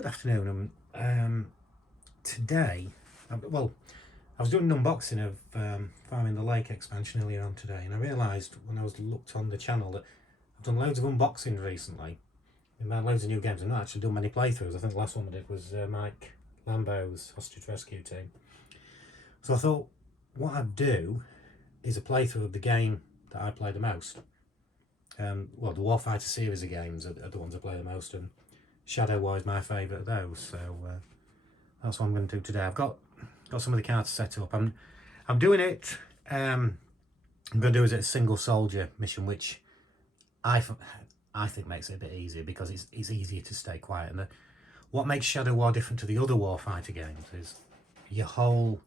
Good afternoon. Today, well, I was doing an unboxing of Farming the Lake expansion earlier on today, and I realised when I was looked on the channel that I've done loads of unboxings recently. I've had loads of new games. I've not actually done many playthroughs. I think the last one I did was Mike Lambo's Hostage Rescue Team. So I thought what I'd do is a playthrough of the game that I play the most. Well, the Warfighter series of games are the ones I play the most, and Shadow War is my favourite of those. So that's what I'm going to do today. I've got some of the cards set up. I'm doing it. I'm going to do it as a single soldier mission, which I think makes it a bit easier because it's easier to stay quiet. And what makes Shadow War different to the other Warfighter games is your whole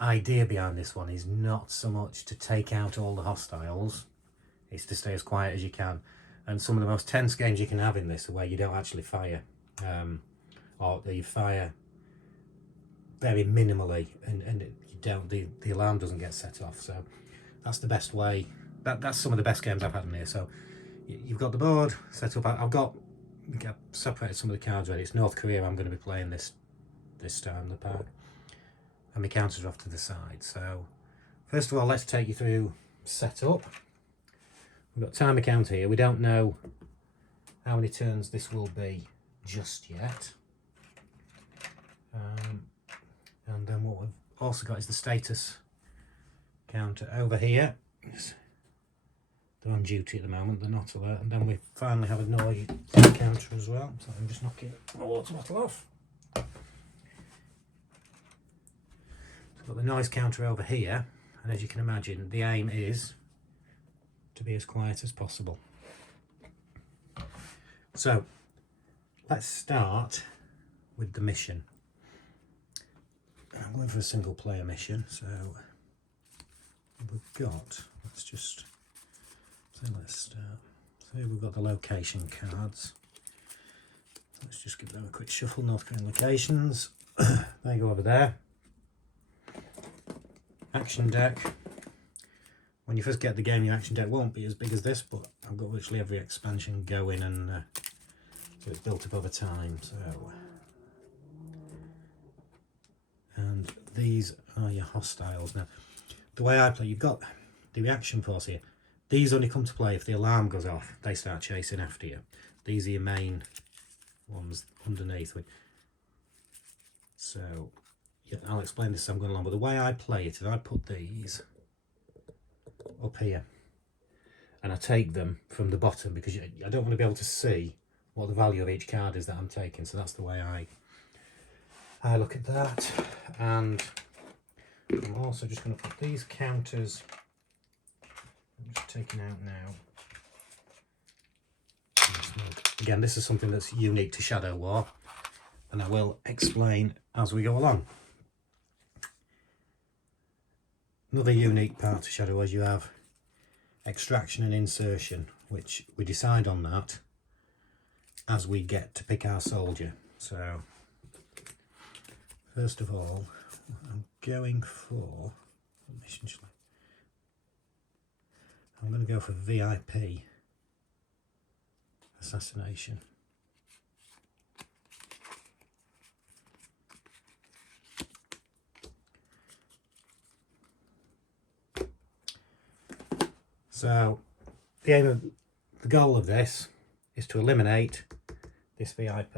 idea behind this one is not so much to take out all the hostiles, it's to stay as quiet as you can. And some of the most tense games you can have in this are where you don't actually fire, or you fire very minimally, and you don't, the alarm doesn't get set off. So that's the best way. That's some of the best games I've had in here. So you've got the board set up. I've separated some of the cards ready. It's North Korea I'm going to be playing this time, the pack, and my counters are off to the side. So first of all, let's take you through setup. We've got timer counter here. We don't know how many turns this will be just yet. And then what we've also got is the status counter over here. They're on duty at the moment, they're not alert. And then we finally have a noise counter as well. So I'm just knocking my water bottle off. So we've got the noise counter over here, and as you can imagine, the aim is to be as quiet as possible. So let's start with the mission. I'm going for a single player mission, so we've got, let's start. So here we've got the location cards. Let's just give them a quick shuffle. North Korean locations. They go over there. Action deck. When you first get the game, your action deck won't be as big as this, but I've got virtually every expansion going, and so it's built up over time. So, and these are your hostiles. Now, the way I play, you've got the reaction force here. These only come to play if the alarm goes off. They start chasing after you. These are your main ones underneath. So, yeah, I'll explain this as I'm going along. But the way I play it is I put these up here and I take them from the bottom because I don't want to be able to see what the value of each card is that I'm taking. So that's the way I look at that. And I'm also just going to put these counters, I'm just taking out now. Again, this is something that's unique to Shadow War, and I will explain as we go along. Another unique part of Shadow War is you have extraction and insertion, which we decide on that as we get to pick our soldier. So first of all, I'm going for, I'm going to go for VIP Assassination. So the goal of this is to eliminate this VIP.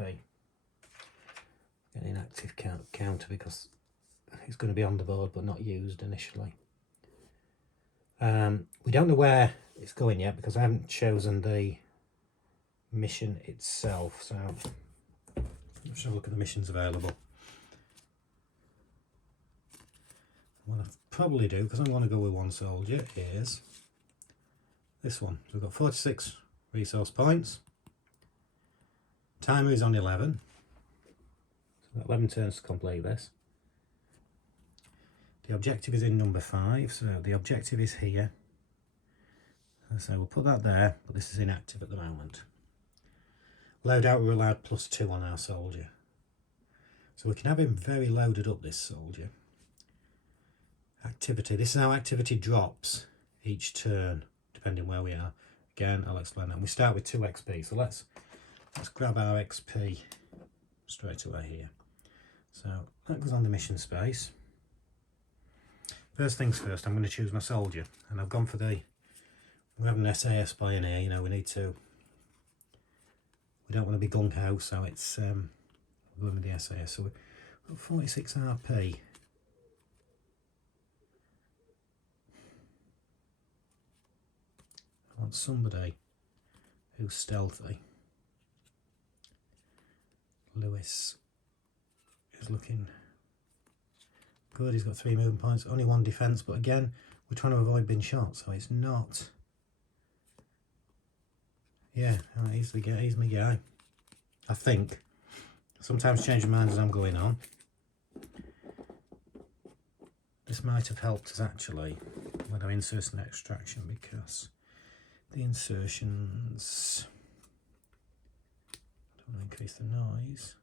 An inactive counter because it's going to be on the board but not used initially. We don't know where it's going yet because I haven't chosen the mission itself. So let's have a look at the missions available. What I'll probably do, because I'm going to go with one soldier, is this one. So we've got 46 resource points. Timer is on 11. So we've got 11 turns to complete this. The objective is in number 5, so the objective is here. So we'll put that there, but this is inactive at the moment. Loadout, we're allowed +2 on our soldier. So we can have him very loaded up, this soldier. Activity, this is how activity drops each turn, depending where we are. Again, I'll explain that. We start with 2 XP, so let's let's grab our XP straight away here. So that goes on the mission space. First things first, I'm going to choose my soldier, and I've gone for we have an SAS in here, you know, we don't want to be gung-ho, so it's we're going with the SAS. So we've got 46 RP. I want somebody who's stealthy. Lewis is looking good. He's got 3 movement points, only 1 defence, but again, we're trying to avoid being shot, so it's not. Yeah, he's my guy. I think. Sometimes change my mind as I'm going on. This might have helped us actually with our insertion and extraction, because the insertions, I don't want to increase the noise.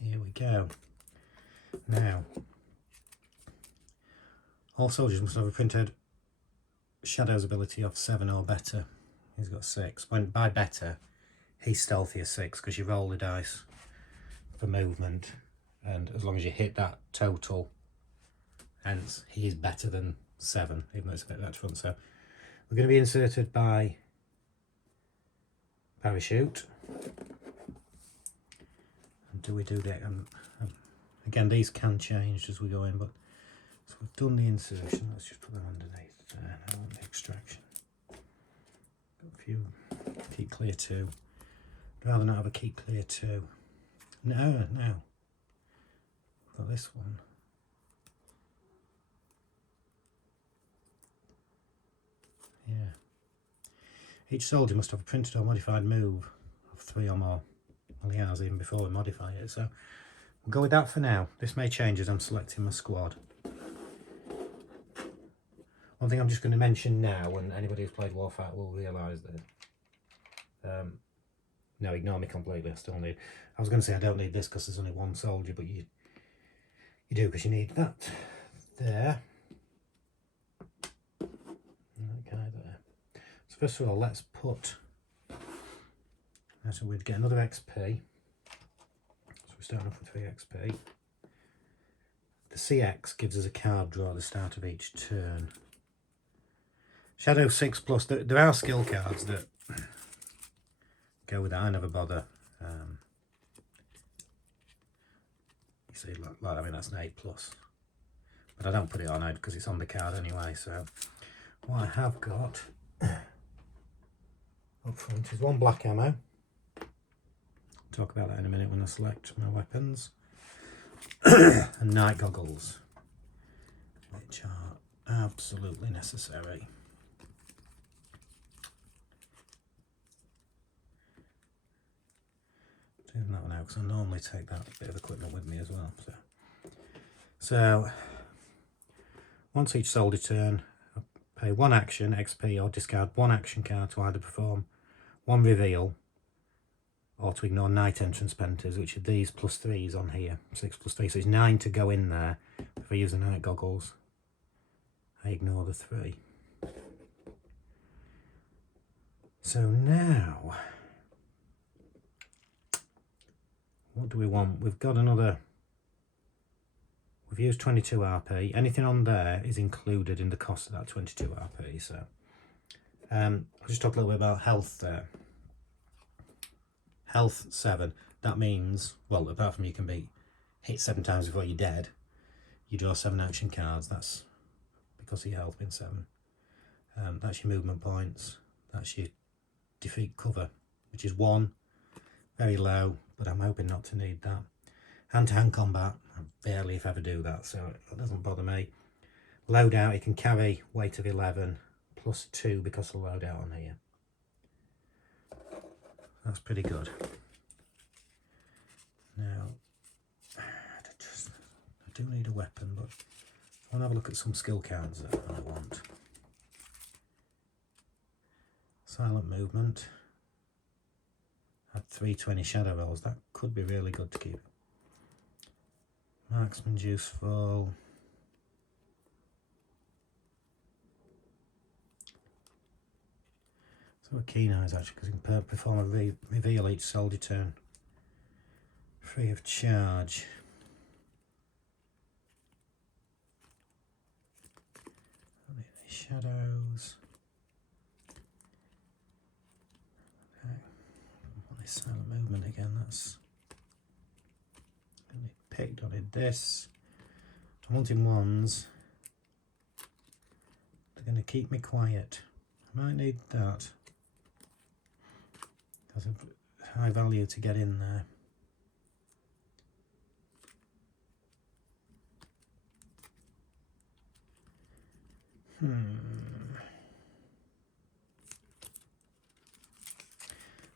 Here we go. Now, all soldiers must have a printed Shadow's ability of 7 or better. He's got 6. When by better, he's stealthy as 6, because you roll the dice for movement, and as long as you hit that total, hence he is better than 7, even though it's a bit that front. So we're going to be inserted by parachute. And do we do that? Again, these can change as we go in, but so we've done the insertion. Let's just put them underneath there. Now on the extraction. Got a few keep clear 2. I'd rather not have a keep clear 2. No. Got this one. Yeah. Each soldier must have a printed or modified move of 3 or more. Well, he has even before we modify it, so we'll go with that for now. This may change as I'm selecting my squad. One thing I'm just going to mention now, and anybody who's played Warfighter will realise that. No, ignore me completely. I was going to say I don't need this because there's only 1 soldier, but you do, because you need that there. And that guy there. So first of all, let's put. So we'd get another XP. So we're starting off with 3 XP. The CX gives us a card draw at the start of each turn. Shadow 6 plus, there are skill cards that go with that. I never bother. You see, like I mean, that's an 8 plus. But I don't put it on 8 because it's on the card anyway. So what I have got up front is 1 black ammo. Talk about that in a minute when I select my weapons. And night goggles, which are absolutely necessary. Doing that one out because I normally take that bit of equipment with me as well. So once each soldier turn, I pay 1 action XP or discard 1 action card to either perform 1 reveal or to ignore night entrance penalties, which are these +3s on here. 6 + 3, so it's 9 to go in there. If I use the night goggles, I ignore the 3. So now, what do we want? We've got another, we've used 22 RP. Anything on there is included in the cost of that 22 RP. So I'll just talk a little bit about health there. Health 7, that means, well, apart from you can be hit 7 times before you're dead, you draw 7 action cards. That's because of your health being 7. That's your movement points. That's your defeat cover, which is 1, very low, but I'm hoping not to need that. Hand-to-hand combat, I barely if ever do that, so it doesn't bother me. Loadout, you can carry weight of 11 plus 2 because of the loadout on here. That's pretty good. Now, I do need a weapon, but I want to have a look at some skill cards that I want. Silent movement. Had 320 shadow rolls. That could be really good to keep. Marksman's useful. So a keen eyes actually, because you can perform a reveal each soldier turn free of charge. Shadows. Okay. I want this silent movement again. That's going to be picked. I need this. I'm wanting ones. They're going to keep me quiet. I might need that. Because of high value to get in there.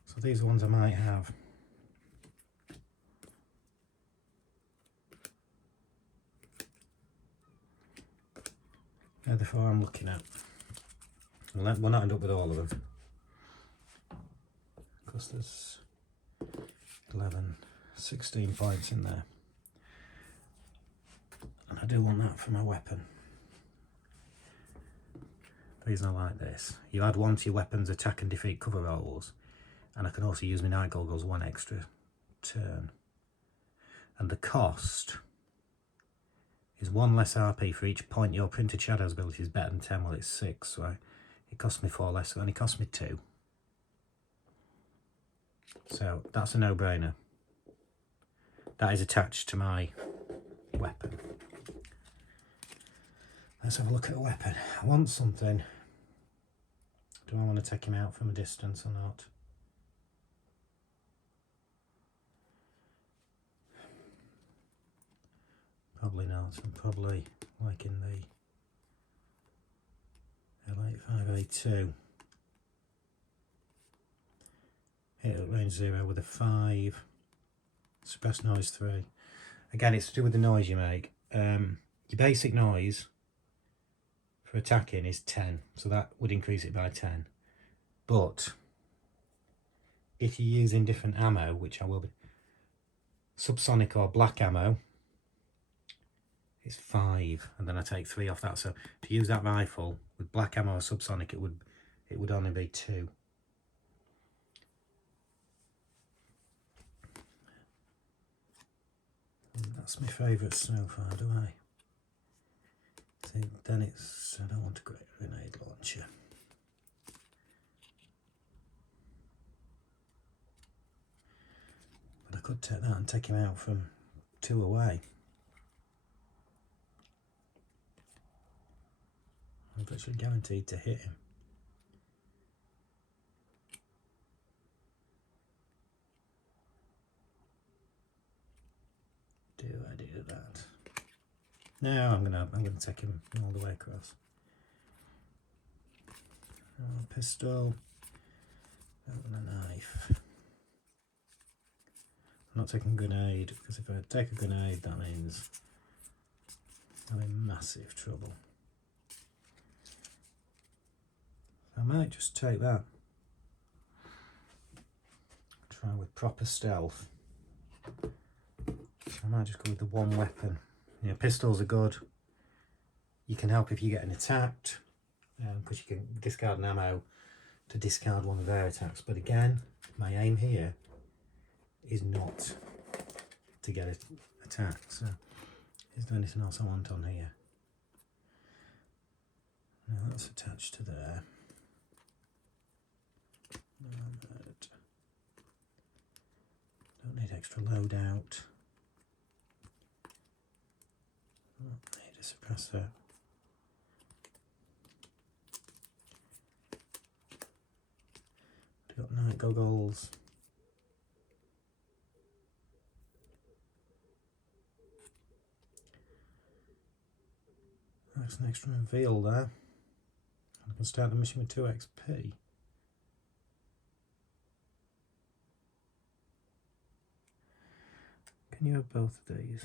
So these are ones I might have. They're the four I'm looking at. We'll not end up with all of them. Because there's 11, 16 points in there. And I do want that for my weapon. The reason I like this, you add one to your weapon's attack and defeat cover rolls, and I can also use my night goggles one extra turn. And the cost is 1 less RP for each point your printed shadows ability is better than 10. Well, it's 6, so it cost me 4 less, so it only cost me 2. So that's a no-brainer. That is attached to my weapon. Let's have a look at a weapon. I want something. Do I want to take him out from a distance or not? Probably not. I'm probably like in the L85A2. Hit at range 0 with a 5. Suppress noise 3. Again, it's to do with the noise you make. Your basic noise for attacking is 10, so that would increase it by 10. But if you're using different ammo, which I will be, subsonic or black ammo, it's 5, and then I take 3 off that. So to use that rifle with black ammo or subsonic, it would only be 2. And that's my favourite so far, do I? Then it's, I don't want a great grenade launcher. But I could take that and take him out from 2 away. I'm virtually guaranteed to hit him. Do I do that? No, I'm gonna take him all the way across. Pistol, and a knife. I'm not taking a grenade, because if I take a grenade, that means I'm in massive trouble. I might just take that. Try with proper stealth. I might just go with the one weapon. You know, pistols are good. You can help if you're getting attacked, because you can discard an ammo to discard one of their attacks. But again, my aim here is not to get attacked. So, is there anything else I want on here? No, that's attached to there. Don't need extra loadout. Need a suppressor. I've got night goggles. That's an extra reveal there. I can start the mission with 2 XP. Can you have both of these?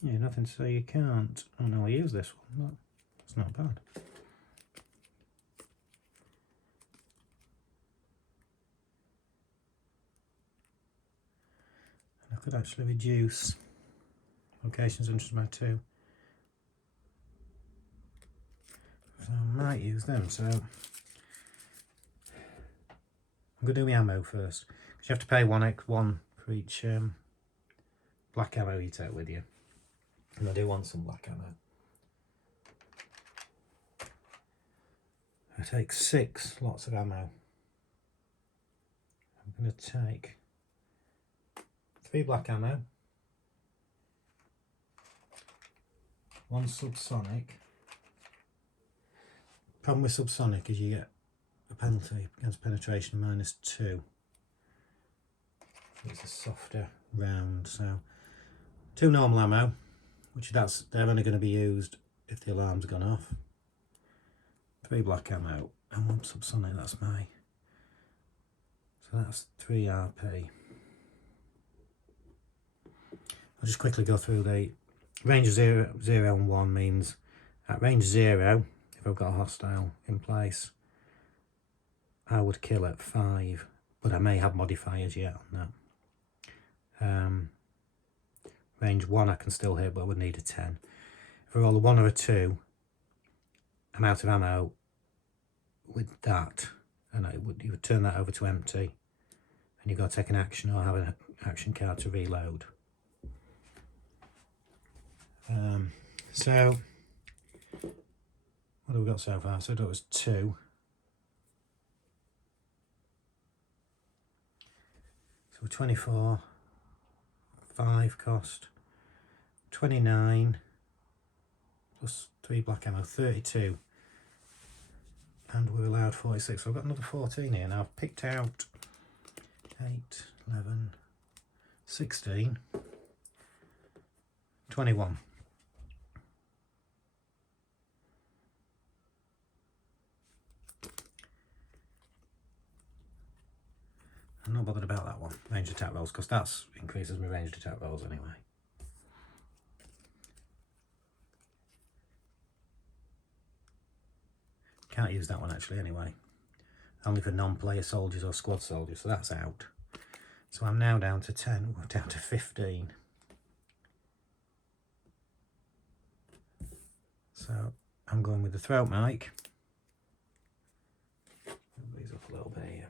Yeah, nothing to say you can't. Oh no, I'll use this one. No, it's not bad. And I could actually reduce locations interested by 2. So I might use them. So I'm going to do my ammo first. Because you have to pay one for each black ammo you take with you. And I do want some black ammo. I take 6 lots of ammo. I'm going to take 3 black ammo, 1 subsonic. Problem with subsonic is you get a penalty against penetration -2. It's a softer round. So 2 normal ammo, which they're only going to be used if the alarm's gone off. 3 black ammo and 1 subsonic. So that's 3 RP. I'll just quickly go through the range. 0, 0 and 1 means at range 0, if I've got a hostile in place, I would kill at 5, but I may have modifiers yet on that. Range 1 I can still hit, but I would need a 10. If I roll a 1 or a 2, I'm out of ammo with that, and you would turn that over to empty, and you've got to take an action or have an action card to reload. So what have we got so far? So that was 2. So 24, 5 cost, 29 plus 3 black ammo, 32, and we're allowed 46. So I've got another 14 here. Now I've picked out 8, 11, 16, 21. I'm not bothered about that one, ranged attack rolls, because that increases my ranged attack rolls anyway. Can't use that one actually anyway. Only for non-player soldiers or squad soldiers, so that's out. So I'm now down to 10, we're down to 15. So I'm going with the throat mic. Move these up a little bit here.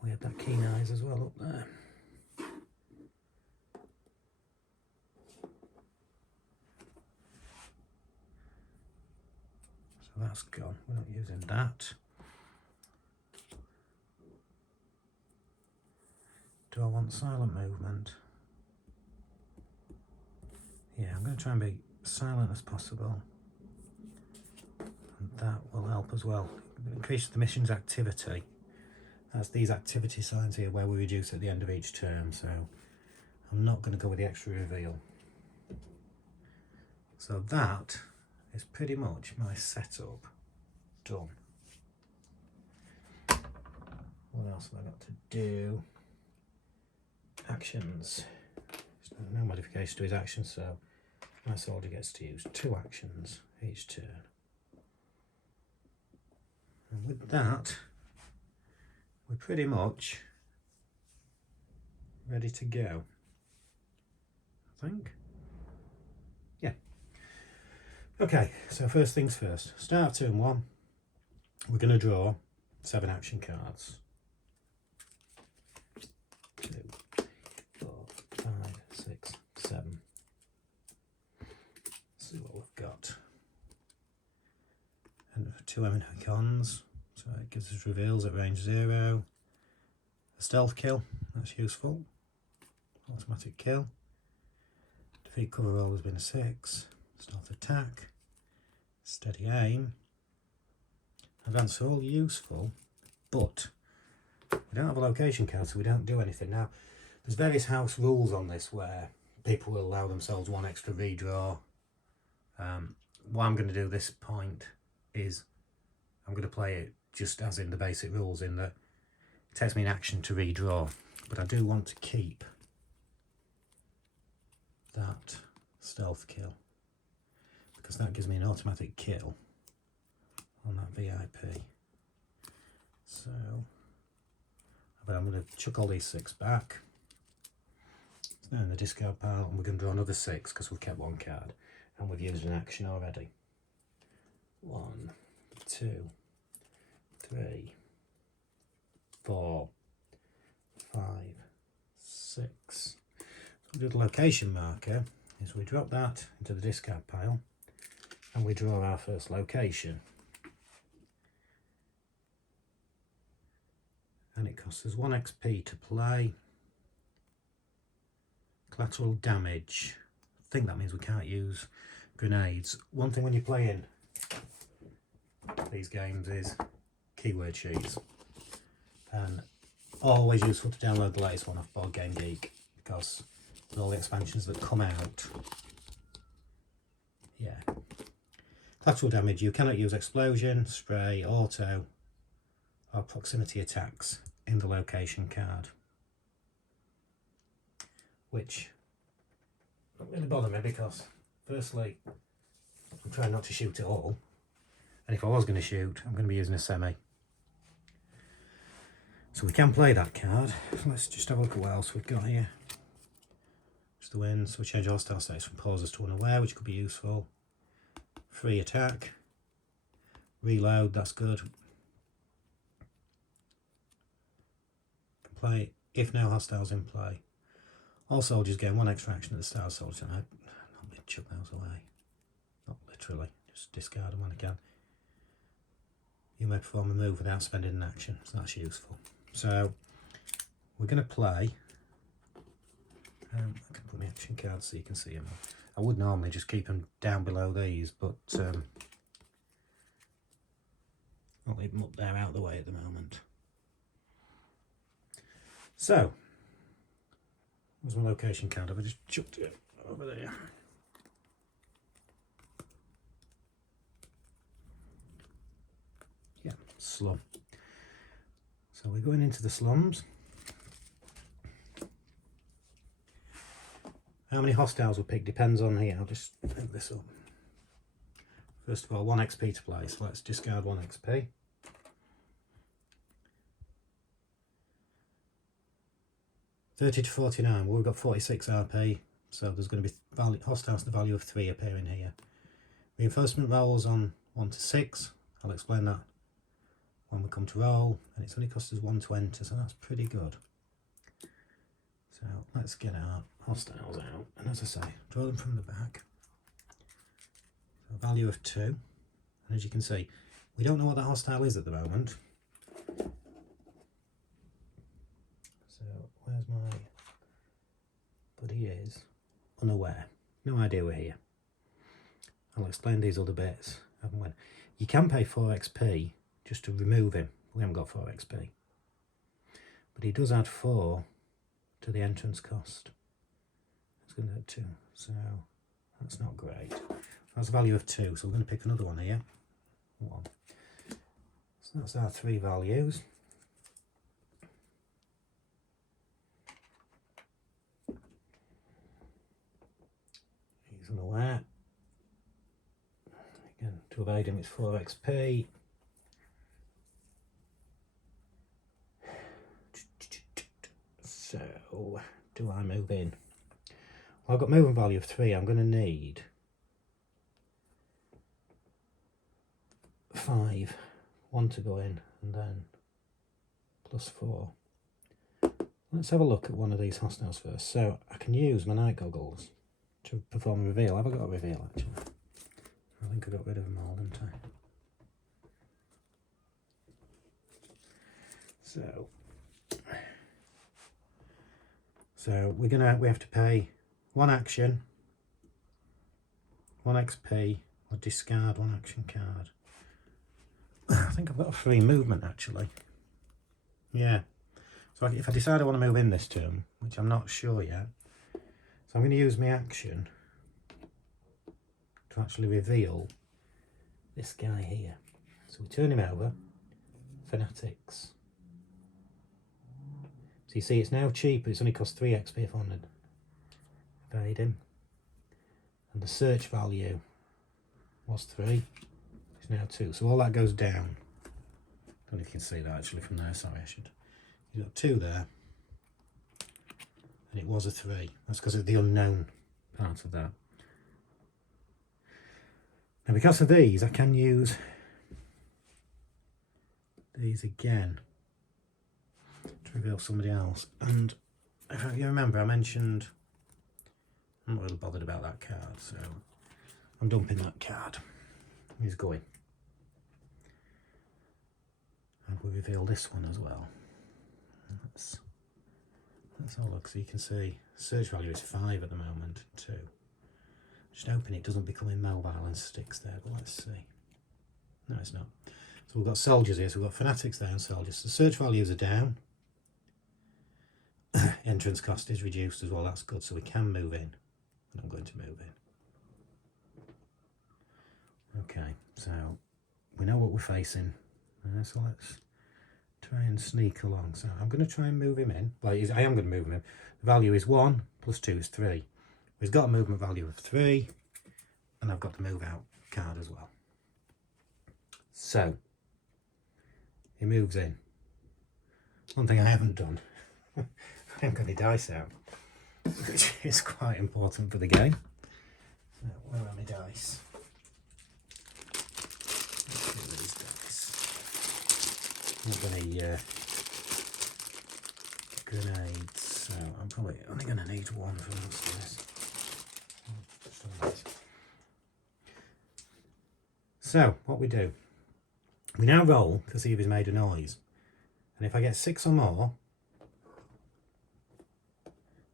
We had that keen eyes as well up there. So that's gone, we're not using that. Do I want silent movement? Yeah, I'm going to try and be silent as possible. And that will help as well. Increase the mission's activity. That's these activity signs here where we reduce at the end of each turn, so I'm not going to go with the extra reveal. So that is pretty much my setup done. What else have I got to do? Actions. There's no modification to his actions, so my soldier gets to use 2 actions each turn. And with that, we're pretty much ready to go, I think. Yeah. Okay, so first things first. Start turn 1, we're going to draw 7 action cards. 2, 4, 5, 6, 7. Let's see what we've got. And 2 eminent icons. So it gives us reveals at range 0. A stealth kill, that's useful. Automatic kill. Defeat cover roll has been a 6. Stealth attack. Steady aim. Advance all useful, but we don't have a location card, so we don't do anything. Now, there's various house rules on this where people will allow themselves 1 extra redraw. What I'm going to do at this point is I'm going to play it just as in the basic rules, in that it takes me an action to redraw, but I do want to keep that stealth kill because that gives me an automatic kill on that VIP. So, but I'm going to chuck all these 6 back. It's now in the discard pile, and we're going to draw another 6 because we've kept 1 card and we've used an action already. 1, 2, 3, 4, 5, 6. So we do the location marker is we drop that into the discard pile and we draw our first location. And it costs us 1 XP to play. Collateral damage. I think that means we can't use grenades. One thing when you're playing these games is keyword sheets. And always useful to download the latest one off Board Game Geek, because with all the expansions that come out, yeah. Collateral damage, you cannot use explosion, spray, auto or proximity attacks in the location card, which don't really bother me because firstly I'm trying not to shoot at all, and if I was going to shoot I'm going to be using a semi. So we can play that card. Let's just have a look at what else we've got here. Just the win, so we change hostile status from pauses to unaware, which could be useful. Free attack. Reload, that's good. Can play if no hostiles in play. All soldiers gain 1 extra action at the start of soldier. I'll chuck those away. Not literally, just discard them when I can. You may perform a move without spending an action, so that's useful. So we're going to play. I can put my action cards so you can see them. I would normally just keep them down below these, but I'll leave them up there out of the way at the moment. So, where's my location card? Have I just chucked it over there? Yeah, slum. So we're going into the slums. How many hostiles we pick depends on here. I'll just pick this up. First of all, 1 XP to play, so let's discard 1 XP. $30 to 49, well, we've got 46 RP, so there's going to be hostiles to the value of 3 appearing here. Reinforcement rolls on 1 to 6, I'll explain that when we come to roll, and it's only cost us 120, so that's pretty good. So let's get our hostiles out, and as I say, draw them from the back. So a value of 2, and as you can see, we don't know what the hostile is at the moment. So where's my buddy? Is unaware, no idea we're here. I'll explain these other bits. You can pay 4 XP just to remove him. We haven't got 4 XP, but he does add 4 to the entrance cost. It's going to add 2, so that's not great. That's a value of 2, so we're going to pick another one here. 1. So that's our 3 values. He's unaware. Again, to evade him it's 4 XP. So, do I move in? Well, I've got movement value of 3. I'm going to need 5. 1 to go in, and then plus 4. Let's have a look at one of these hostiles first. So, I can use my night goggles to perform a reveal. Have I got a reveal, actually? I think I got rid of them all, didn't I? So we have to pay 1 action, 1 XP, or discard 1 action card. I think I've got a free movement actually. Yeah. So if I decide I want to move in this turn, which I'm not sure yet, so I'm going to use my action to actually reveal this guy here. So we turn him over, Fanatics. So you see it's now cheaper, it's only cost 3 XP if I wanted to evade him. And the search value was 3, it's now 2. So all that goes down. I don't know if you can see that actually from there, sorry I should. You've got 2 there. and it was a 3. That's because of the unknown part of that. Now because of these, I can use these again to reveal somebody else. And if you remember, I mentioned I'm not really bothered about that card, so I'm dumping that card. He's going. And we reveal this one as well. Let's have a look. So you can see search value is 5 at the moment, 2. Just hoping it doesn't become immobile and sticks there, but let's see. No, it's not. So we've got soldiers here, so we've got fanatics there and soldiers. The search values are down. Entrance cost is reduced as well, that's good, so we can move in. And I'm going to move in. Okay, so we know what we're facing. So let's try and sneak along. So I'm going to try and move him in. Well, I am going to move him in. The value is 1 plus 2 is 3. He's got a movement value of 3, and I've got the move out card as well. So he moves in. One thing I haven't done, I haven't got any dice out, which is quite important for the game. So where are my dice? Let's get these dice. Not any grenades, so I'm probably only going to need 1 for most of this. So what we do, we now roll to see if he's made a noise, and if I get 6 or more,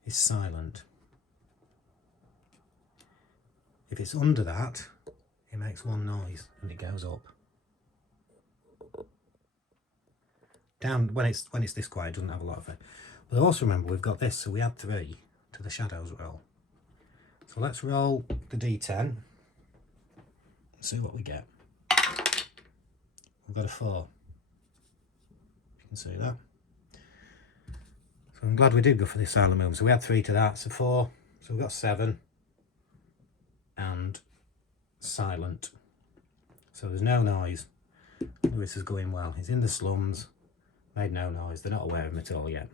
he's silent. If it's under that, it makes 1 noise and it goes up. Down when it's this quiet, it doesn't have a lot of it. But also remember we've got this, so we add 3 to the shadows roll. So let's roll the d10 and see what we get. We've got a 4. You can see that. So I'm glad we did go for the silent movement. So we add 3 to that, so 4. So we've got 7 and silent. So there's no noise. Lewis is going well. He's in the slums, made no noise. They're not aware of him at all yet.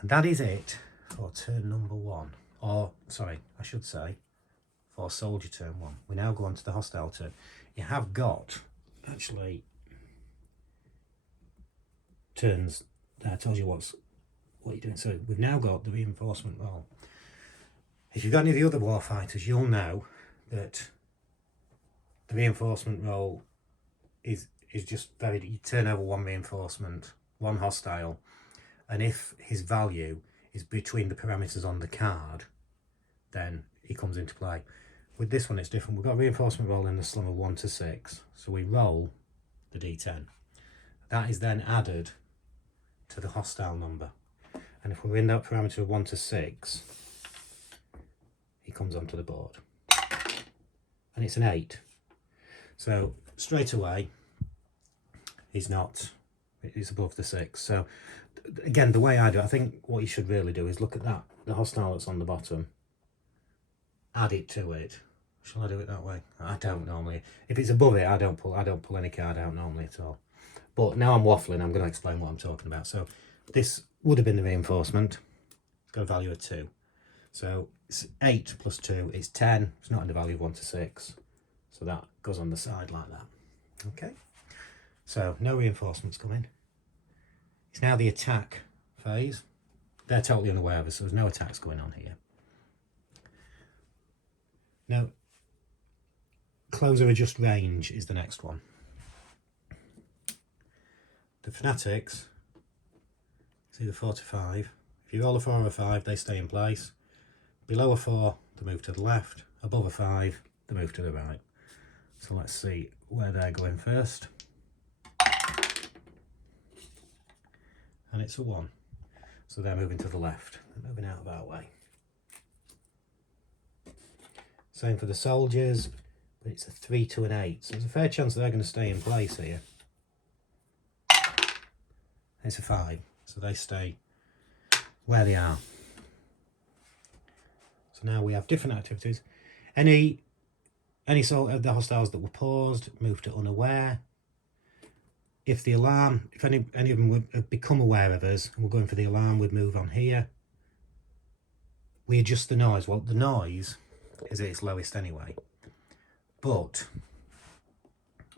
And that is it for turn number 1. Or, sorry, I should say, for soldier turn 1. We now go on to the hostile turn. You have got, actually, turns that tells you what you're doing. So we've now got the reinforcement roll. If you've got any of the other warfighters, you'll know that the reinforcement roll is just very, you turn over 1 reinforcement, 1 hostile, and if his value is between the parameters on the card, then he comes into play. With this one it's different. We've got a reinforcement roll in the slum of 1 to 6, so we roll the d10. That is then added to the hostile number, and if we're in that parameter of 1 to 6, he comes onto the board, and it's an 8. So straight away he's above the 6. So again, the way I do it, I think what you should really do is look at that, the hostile that's on the bottom, add it to it. Shall I do it that way? I don't normally. If it's above it, I don't pull any card out normally at all. But now I'm waffling, I'm going to explain what I'm talking about. So this would have been the reinforcement. It's got a value of 2. So it's 8 plus 2 is 10. It's not in the value of 1 to 6. So that goes on the side like that. Okay. So no reinforcements coming. It's now the attack phase. They're totally unaware of us, so there's no attacks going on here. Now, close or adjust range is the next one. The fanatics, it's either 4 to 5. If you roll a 4 or a 5, they stay in place. Below a 4, they move to the left. Above a 5, they move to the right. So let's see where they're going first. And it's a 1. So they're moving to the left. They're moving out of our way. Same for the soldiers, but it's a 3 to an 8. So there's a fair chance they're going to stay in place here. It's a 5. So they stay where they are. So now we have different activities. Any sort of the hostiles that were paused move to unaware. If the alarm, if any of them would have become aware of us and we're going for the alarm, we'd move on here. we adjust the noise. Well, the noise is at its lowest anyway, but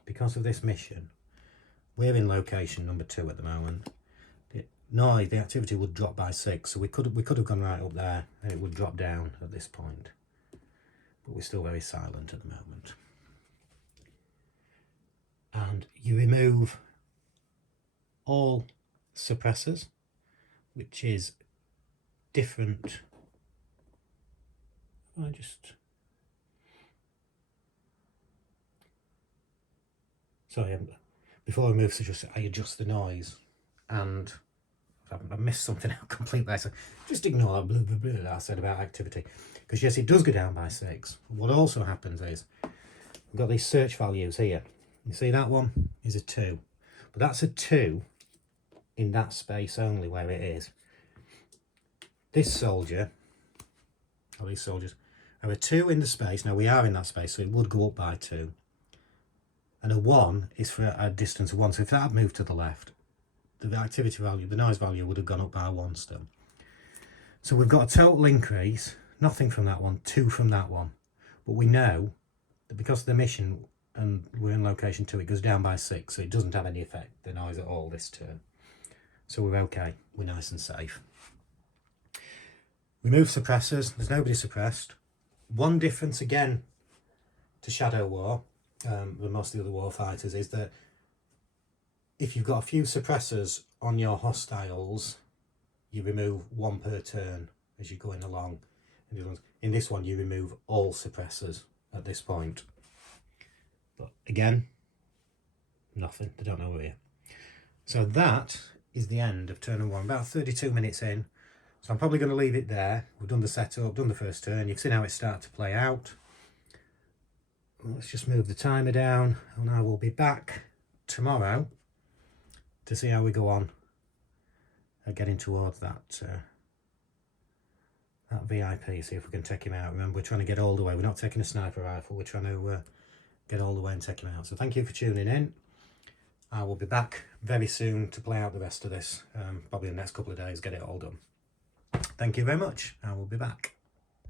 because of this mission, we're in location number 2 at the moment. The noise, the activity would drop by 6, so we could have gone right up there and it would drop down at this point, but we're still very silent at the moment. And you remove all suppressors, which is different. Before I move, I adjust the noise, and I missed something out completely, so just ignore that blah, blah, blah that I said about activity, because yes, it does go down by 6. What also happens is we've got these search values here. You see that one is a 2, but that's a 2 in that space only where it is. This soldier, or these soldiers, are a 2 in the space. Now we are in that space, so it would go up by 2. And a 1 is for a distance of 1. So if that had moved to the left, the activity value, the noise value, would have gone up by 1 still. So we've got a total increase, nothing from that one, 2 from that one. But we know that because of the mission and we're in location 2, it goes down by 6, so it doesn't have any effect, the noise, at all this turn. So we're okay, we're nice and safe. Remove suppressors, there's nobody suppressed. One difference again to Shadow War, with most of the other Warfighters, is that if you've got a few suppressors on your hostiles, you remove 1 per turn as you're going along. In this one, you remove all suppressors at this point. But again, nothing, they don't know we're here. So that is the end of turn 1, about 32 minutes in. So I'm probably going to leave it there. We've done the setup, done the first turn. You've seen how it started to play out. Let's just move the timer down, and I will be back tomorrow to see how we go on getting towards that that VIP, see if we can take him out. Remember, we're trying to get all the way. We're not taking a sniper rifle, we're trying to get all the way and take him out. So thank you for tuning in. I will be back very soon to play out the rest of this, probably in the next couple of days, get it all done. Thank you very much. I will be back.